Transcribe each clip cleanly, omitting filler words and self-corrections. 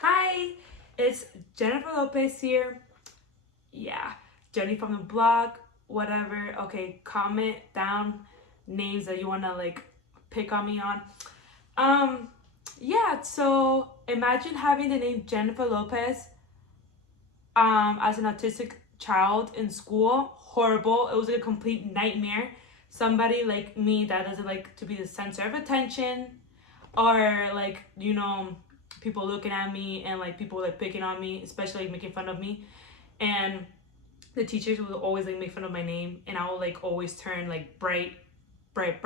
Hi, it's Jennifer Lopez here. Yeah, Jenny from the blog, whatever. Okay, comment down names that you wanna like pick on me on. Um, yeah, so imagine having the name Jennifer Lopez as an autistic child in school. Horrible. It was like a complete nightmare. Somebody like me that doesn't like to be the center of attention, or like people looking at me and like people like picking on me, especially like making fun of me. And the teachers would always like make fun of my name, and I would like always turn like bright red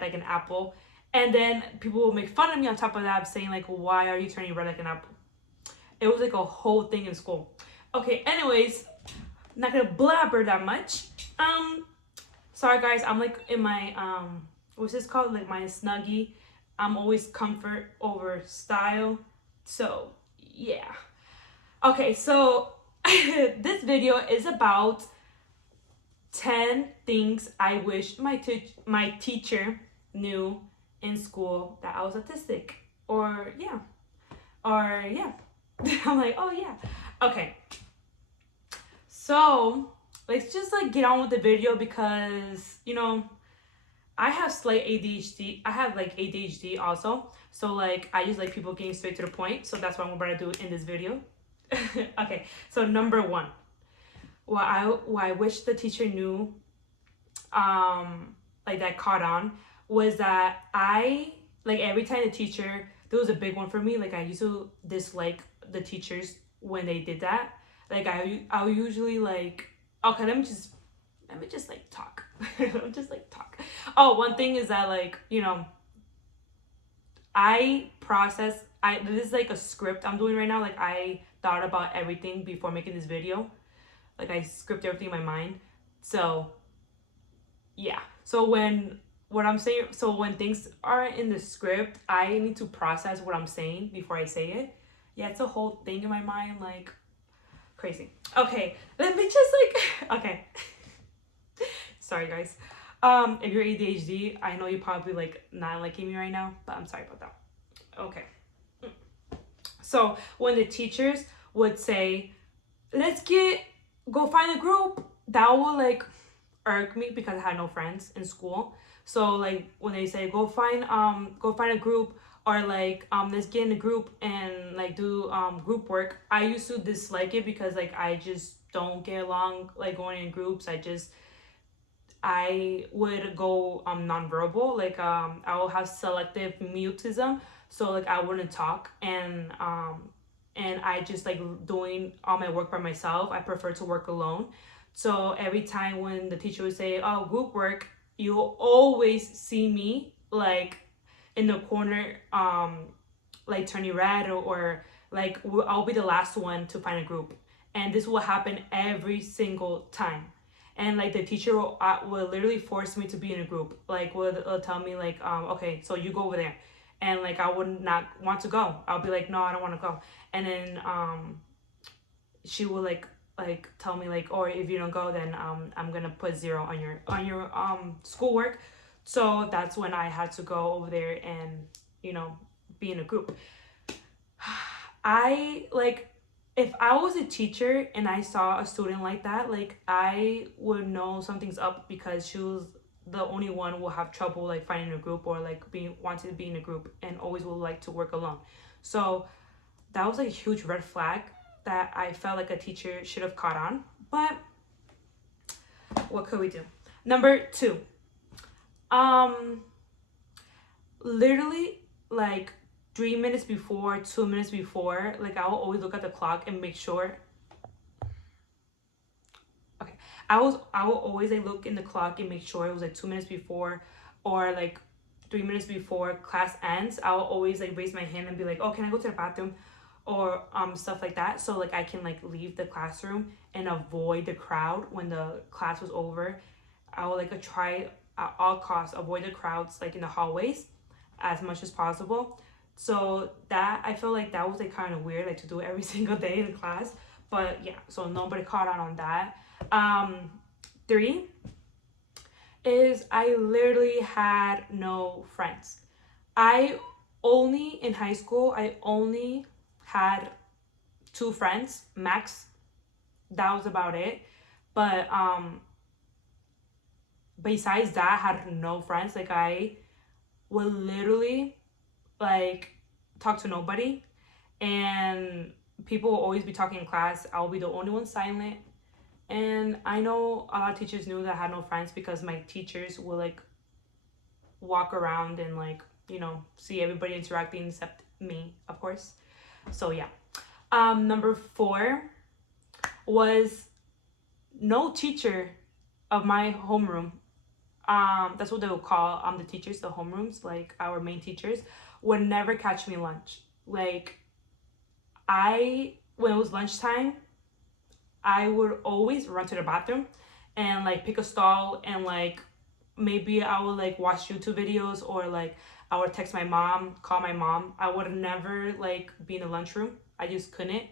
like an apple. And then people would make fun of me on top of that, saying like, why are you turning red like an apple? It was like a whole thing in school. Okay, anyways, not gonna blabber that much. um Sorry guys, I'm like in my what's this called, like my snuggie. I'm always comfort over style. So yeah. Okay, so this video is about 10 things I wish my teacher knew in school that I was autistic. Or yeah. Or yeah. I'm like, oh yeah. Okay. So let's just like get on with the video because I have slight ADHD. I have like ADHD also. So like I just like people getting straight to the point. So that's what I'm about to do in this video. Okay, so number one, what I wish the teacher knew, like that caught on, was that I like every time the teacher, there was a big one for me. Like I used to dislike the teachers when they did that. Like I usually like, okay, let me just like talk. Let me just like talk. Oh, one thing is that like this is like a script I'm doing right now. Like I thought about everything before making this video. Like I script everything in my mind. So yeah. So when things are in the script, I need to process what I'm saying before I say it. Yeah, it's a whole thing in my mind, like crazy. Okay, let me just like okay. Sorry guys. If you're ADHD, I know you're probably like not liking me right now, but I'm sorry about that. Okay. So when the teachers would say, let's go find a group, that would like irk me because I had no friends in school. So like when they say go find a group, or like let's get in a group and like do group work, I used to dislike it because like I just don't get along like going in groups. I would go nonverbal, like I will have selective mutism, so like I wouldn't talk, and I just like doing all my work by myself. I prefer to work alone. So every time when the teacher would say, oh, group work, you'll always see me like in the corner, like turning red, or like I'll be the last one to find a group. And this will happen every single time. And like the teacher will literally force me to be in a group. Like will tell me like, okay, so you go over there. And like I would not want to go. I'll be like, no, I don't want to go. And then she will like tell me like, or if you don't go, then I'm gonna put 0 on your schoolwork. So that's when I had to go over there and be in a group. I like, if I was a teacher and I saw a student like that, like I would know something's up, because she was the only one who will have trouble like finding a group, or like wanting to be in a group, and always will like to work alone. So that was like a huge red flag that I felt like a teacher should have caught on. But what could we do? Number two, literally like 3 minutes before, 2 minutes before, like I will always look at the clock and make sure. Okay, I will always like look in the clock and make sure it was like 2 minutes before, or like 3 minutes before class ends. I will always like raise my hand and be like, oh, can I go to the bathroom, or stuff like that, so like I can like leave the classroom and avoid the crowd when the class was over. I would like try at all costs avoid the crowds like in the hallways as much as possible. So that, I feel like that was like kind of weird, like to do it every single day in class. But yeah, so nobody caught on that. 3 is I literally had no friends. I only in high school, I only had 2 friends max. That was about it. But besides that, I had no friends. Like, I would literally like talk to nobody, and people will always be talking in class. I'll be the only one silent. And I know a lot of teachers knew that I had no friends because my teachers would like walk around and like, see everybody interacting except me, of course. So yeah. Number 4 was no teacher of my homeroom. That's what they would call the teachers, the homerooms, like our main teachers, would never catch me lunch. Like, when it was lunchtime, I would always run to the bathroom and like pick a stall, and like maybe I would like watch YouTube videos, or like I would text my mom, call my mom. I would never like be in the lunchroom. I just couldn't.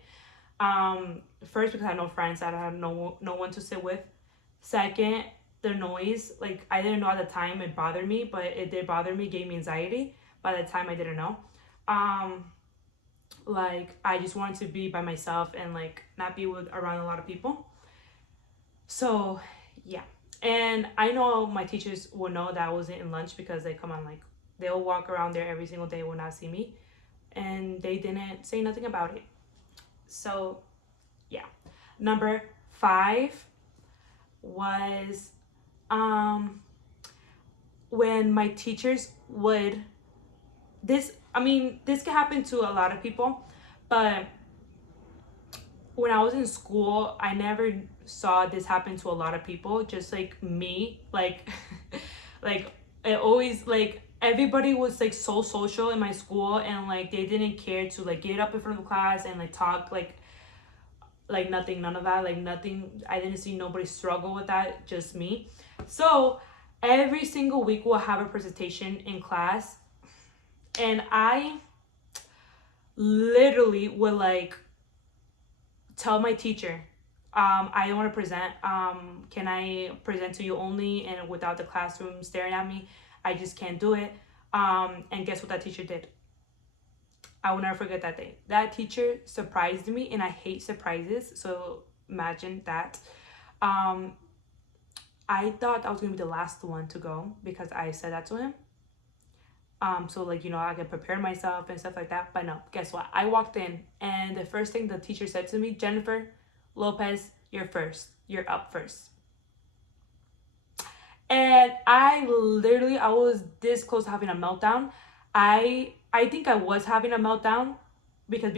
First, because I had no friends, I had no one to sit with. Second, the noise, like I didn't know at the time it bothered me, but it did bother me, gave me anxiety. By the time I didn't know. Like I just wanted to be by myself and like not be around a lot of people. So yeah. And I know my teachers will know that I wasn't in lunch because they come on, like they'll walk around there every single day, will not see me, and they didn't say nothing about it. So yeah. Number 5 was when my teachers would, this can happen to a lot of people, but when I was in school, I never saw this happen to a lot of people, just like me. Like like it always, like everybody was like so social in my school, and like they didn't care to like get up in front of the class and like talk, like nothing, none of that, like nothing. I didn't see nobody struggle with that, just me. So every single week we'll have a presentation in class, and I literally would like tell my teacher, I don't want to present. Can I present to you only and without the classroom staring at me? I just can't do it. And guess what that teacher did? I will never forget that day. That teacher surprised me, and I hate surprises. So imagine that. I thought I was gonna be the last one to go because I said that to him. So like, I could prepare myself and stuff like that. But no, guess what? I walked in, and the first thing the teacher said to me, Jennifer Lopez, you're first. You're up first. And I was this close to having a meltdown. I think I was having a meltdown because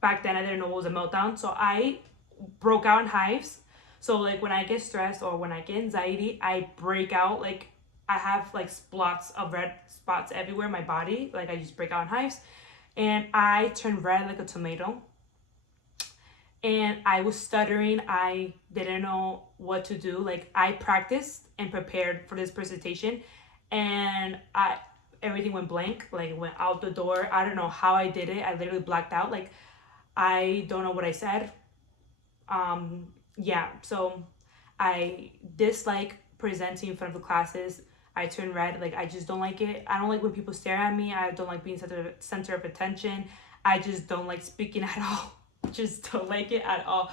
back then I didn't know what was a meltdown. So I broke out in hives. So like when I get stressed or when I get anxiety, I break out. Like I have like spots of red spots everywhere in my body. Like I just break out in hives, and I turn red like a tomato. And I was stuttering. I didn't know what to do. Like I practiced and prepared for this presentation, and everything went blank. Like it went out the door. I don't know how I did it. I literally blacked out. Like I don't know what I said. Yeah. So I dislike presenting in front of the classes. I turn red. Like I just don't like it. I don't like when people stare at me. I don't like being center of attention. I just don't like speaking at all. Just don't like it at all.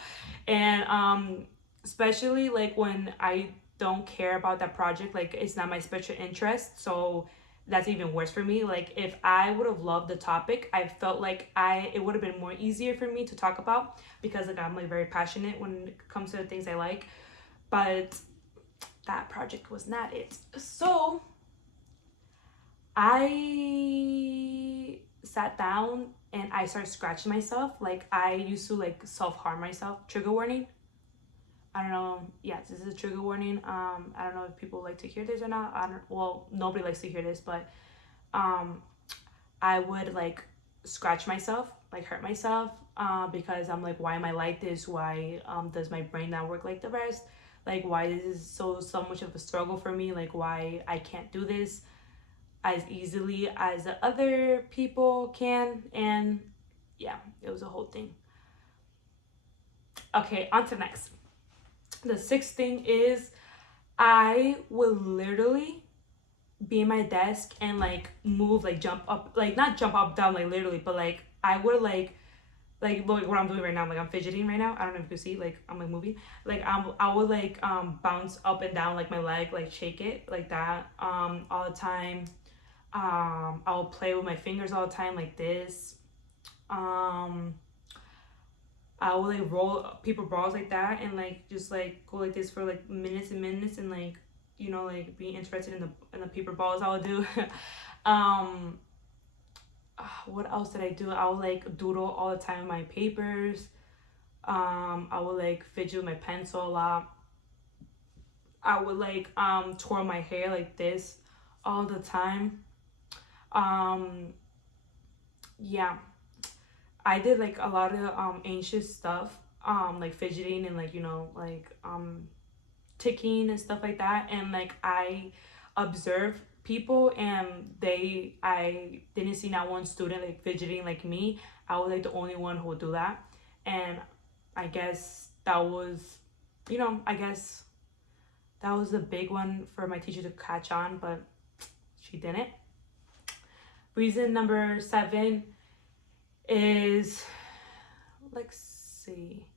And especially like when I don't care about that project, like it's not my special interest. So that's even worse for me. Like if I would have loved the topic, I felt like it would have been more easier for me to talk about, because like I'm like very passionate when it comes to the things I like. But that project was not it. So I sat down and I started scratching myself. Like I used to like self-harm myself. Trigger warning. I don't know. Yeah, this is a trigger warning. I don't know if people like to hear this or not. Well, nobody likes to hear this, but I would like scratch myself, like hurt myself, because I'm like, why am I like this? Why does my brain not work like the rest? Like why this is so much of a struggle for me? Like why I can't do this as easily as the other people can. And yeah, it was a whole thing. Okay, on to next. The 6th thing is I will literally be in my desk and like move, like jump up, like not jump up down like literally, but like I would like look what I'm doing right now. Like I'm fidgeting right now. I don't know if you can see. Like I'm like moving. Like I would like bounce up and down like my leg, like shake it like that all the time. I would play with my fingers all the time like this. Um, I would like roll paper balls like that and like just like go like this for like minutes and minutes and like like being interested in the paper balls I would do. um, what else did I do? I would like doodle all the time in my papers. I would like fidget with my pencil a lot. I would like twirl my hair like this all the time. Um, yeah, I did like a lot of anxious stuff, like fidgeting and like like ticking and stuff like that. And like I observed people and I didn't see not one student like fidgeting like me. I was like the only one who would do that. And I guess that was, I guess that was a big one for my teacher to catch on, but she didn't. Reason number 7 is, let's see,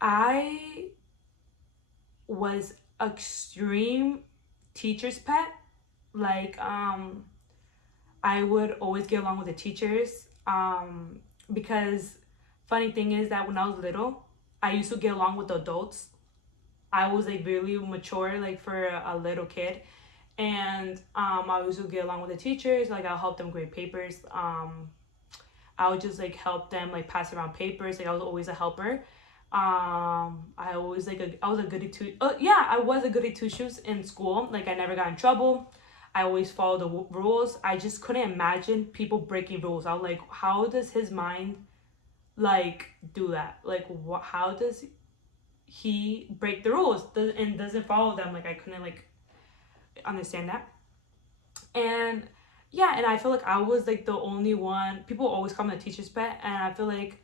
I was extreme teacher's pet. Like I would always get along with the teachers, because funny thing is that when I was little, I used to get along with the adults. I was like really mature like for a little kid. And I used to get along with the teachers. Like I'll help them grade papers. I would just like help them like pass around papers. Like I was always a helper. I always I was a goody two. Oh yeah, I was a goody two shoes in school. Like I never got in trouble. I always followed the rules. I just couldn't imagine people breaking rules. I was like, how does his mind like do that? Like how does he break the rules and doesn't follow them? Like I couldn't like understand that. And yeah, and I feel like I was like the only one. People always call me the teacher's pet, and I feel like,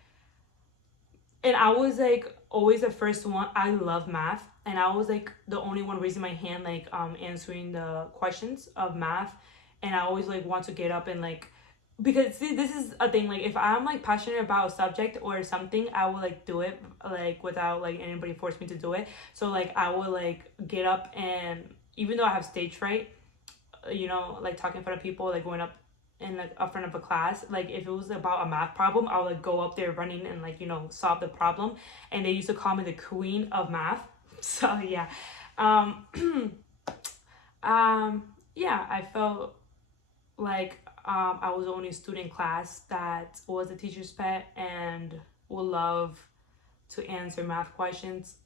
and I was like always the first one. I love math, and I was like the only one raising my hand, like answering the questions of math. And I always like want to get up and like, because see, this is a thing, like if I'm like passionate about a subject or something, I will like do it like without like anybody force me to do it. So like I will like get up, and even though I have stage fright, like talking in front of people, like going up in like up front of a class, like if it was about a math problem, I'll like go up there running and like solve the problem. And they used to call me the queen of math. So yeah. um yeah, I felt like I was the only student in class that was a teacher's pet and would love to answer math questions.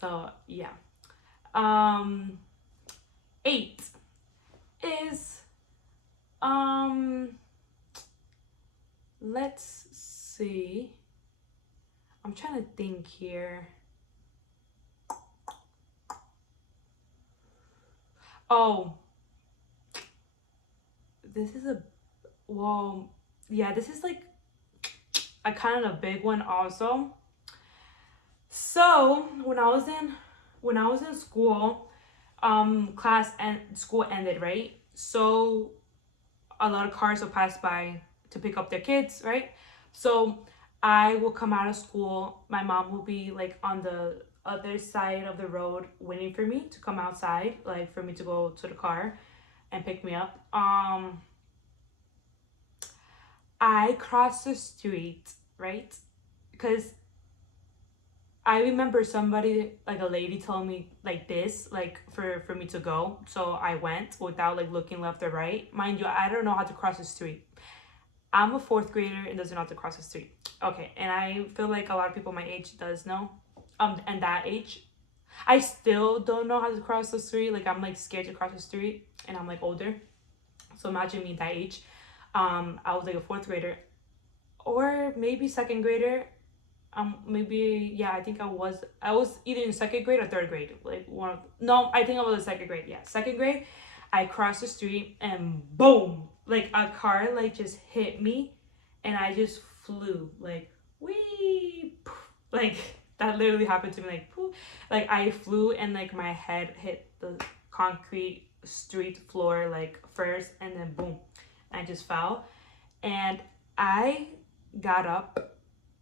So yeah. 8 is let's see, I'm trying to think here. Oh, this is a, well, yeah, this is like a kind of a big one also. So when I was in school, class and school ended, right? So a lot of cars will pass by to pick up their kids, right? So I will come out of school. My mom will be like on the other side of the road waiting for me to come outside, like for me to go to the car and pick me up. I crossed the street, right? Because I remember somebody, like a lady, telling me like this, like for me to go. So I went without like looking left or right. Mind you, I don't know how to cross the street. I'm a 4th grader and doesn't know how to cross the street. Okay, and I feel like a lot of people my age does know. And that age, I still don't know how to cross the street. Like I'm like scared to cross the street, and I'm like older. So imagine me that age. I was like a 4th grader, or maybe 2nd grader. Maybe, yeah, I think I was either in 2nd grade or 3rd grade, like one of, no, I think I was in 2nd grade. Yeah, 2nd grade. I crossed the street and boom, like a car like just hit me, and I just flew like wee, like That literally happened to me. Like, poof. Like I flew and like my head hit the concrete street floor like first, and then boom, I just fell. And I got up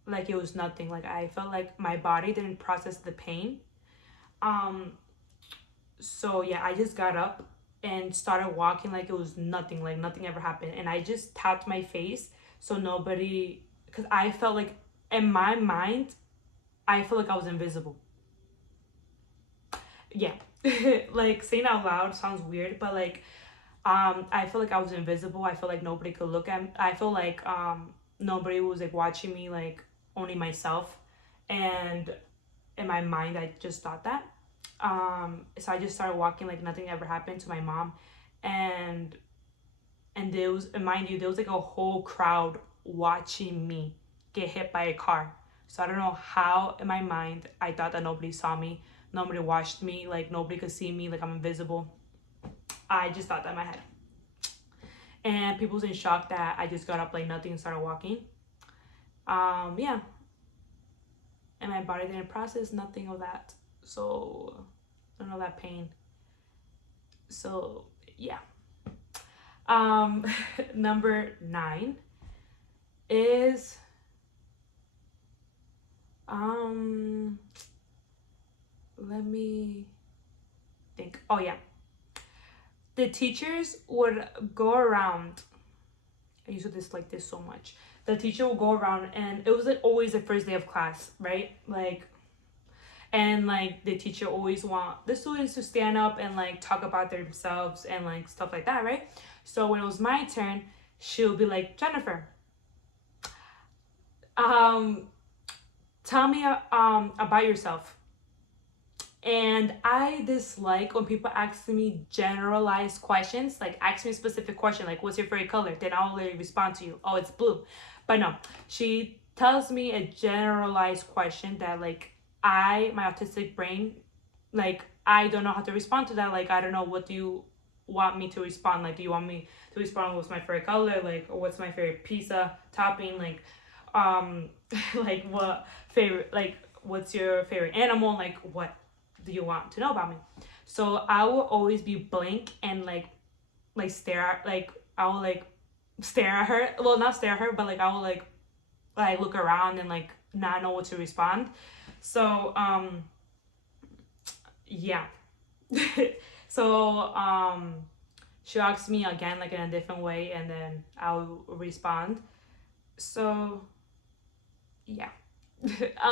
like it was nothing. Like I felt like my body didn't process the pain. Um, so yeah, I just got up and started walking like it was nothing, like nothing ever happened. And I just tapped my face so nobody, because I felt like in my mind, I felt like I was invisible. Yeah. Like saying out loud sounds weird, but like I feel like I was invisible. I feel like nobody could look at me. I feel like nobody was like watching me, like only myself. And in my mind I just thought that. So I just started walking like nothing ever happened to my mom. and and there was, and mind you, there was like a whole crowd watching me get hit by a car. So I don't know how in my mind I thought that nobody saw me, nobody watched me, like nobody could see me, like I'm invisible. I just thought that in my head. And people was in shock that I just got up like nothing and started walking. Yeah. And my body didn't process nothing of that. So none of that pain. So yeah. Um Number 9 is let me think. Oh yeah. The teachers would go around. I used to dislike this so much. The teacher would go around, and it was like always the first day of class, right? Like, and like the teacher always want the students to stand up and like talk about themselves and like stuff like that, right? So when it was my turn, she'll be like, Jennifer, um, tell me about yourself. And I dislike when people ask me generalized questions, like ask me a specific question, like what's your favorite color? Then I'll literally respond to you, oh, it's blue. But no, she tells me a generalized question that like my autistic brain, like I don't know how to respond to that. Like I don't know, what do you want me to respond? Like do you want me to respond what's my favorite color? Like, or what's my favorite pizza topping? Like like what favorite, like what's your favorite animal? Like what do you want to know about me? So I will always be blank and like stare at, like I will like stare at her. Well, not stare at her, but like I will like look around and like not know what to respond. So yeah. So she asks me again like in a different way, and then I'll respond. So yeah.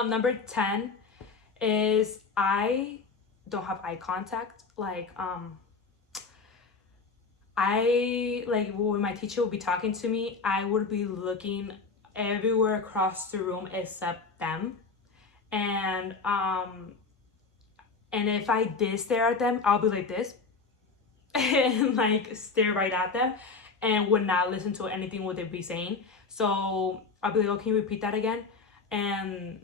Number 10 is I don't have eye contact. Like I like when my teacher would be talking to me, I would be looking everywhere across the room except them. And and if I did stare at them, I'll be like this and like stare right at them and would not listen to anything what they'd be saying. So I'll be like, oh, can you repeat that again? And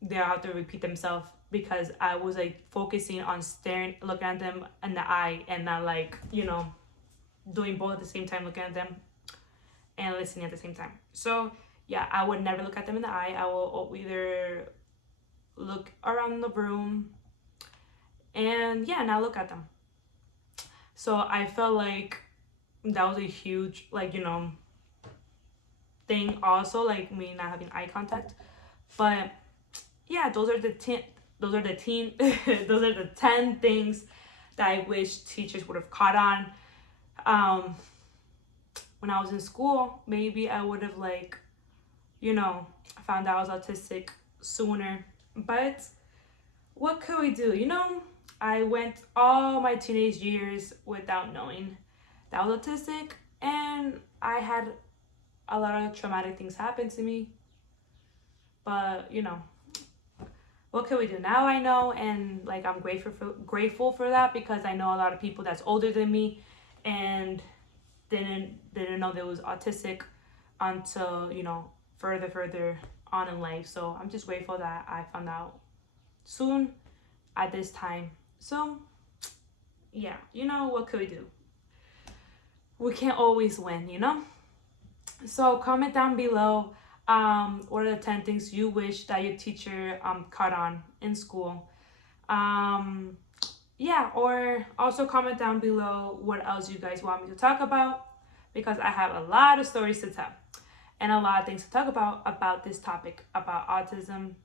they'll have to repeat themselves because I was like focusing on staring, looking at them in the eye, and not like, doing both at the same time, looking at them and listening at the same time. So yeah, I would never look at them in the eye. I will either look around the room and yeah, not look at them. So I felt like that was a huge thing also, like me not having eye contact. But yeah, those are the 10 those are the teen those are the 10 things that I wish teachers would have caught on. When I was in school, maybe I would have found out I was autistic sooner. But what could we do? I went all my teenage years without knowing that I was autistic, and I had a lot of traumatic things happen to me. But what can we do? Now I know, and like I'm grateful for that, because I know a lot of people that's older than me and didn't know they was autistic until further on in life. So I'm just grateful that I found out soon at this time. So yeah, what could we do? We can't always win. So comment down below What are the 10 things you wish that your teacher caught on in school? Yeah, or also comment down below what else you guys want me to talk about, because I have a lot of stories to tell and a lot of things to talk about this topic about autism,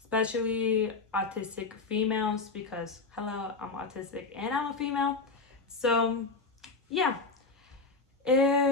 especially autistic females, because hello, I'm autistic and I'm a female. So yeah, if